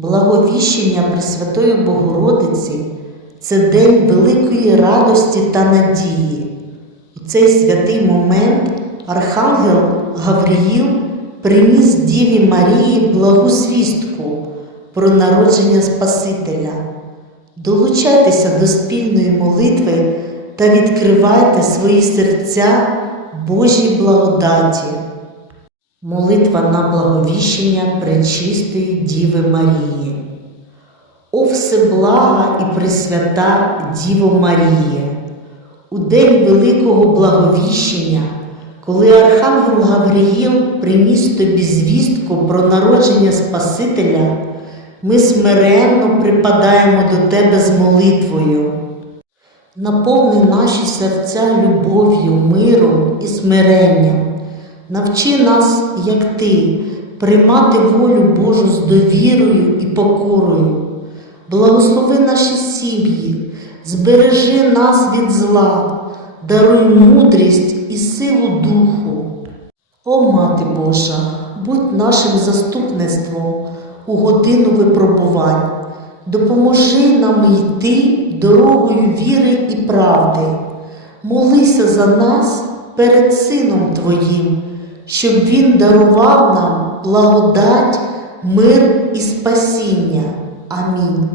Благовіщення Пресвятої Богородиці це день великої радості та надії. У цей святий момент Архангел Гавріїл приніс Діві Марії благу звістку про народження Спасителя. Долучайтеся до спільної молитви та відкривайте свої серця Божій благодаті. Молитва на благовіщення Пречистої Діви Марії. О всеблага і пресвята Діво Маріє, у день великого благовіщення, коли Архангел Гавриїл приніс тобі звістку про народження Спасителя, ми смиренно припадаємо до тебе з молитвою. Наповни наші серця любов'ю, миром і смиренням. Навчи нас, як ти, приймати волю Божу з довірою і покорою. Благослови наші сім'ї, збережи нас від зла, даруй мудрість і силу духу. О Мати Божа, будь нашим заступництвом у годину випробувань, допоможи нам йти дорогою віри і правди. Молися за нас перед Сином Твоїм, щоб Він дарував нам благодать, мир і спасіння. Амінь.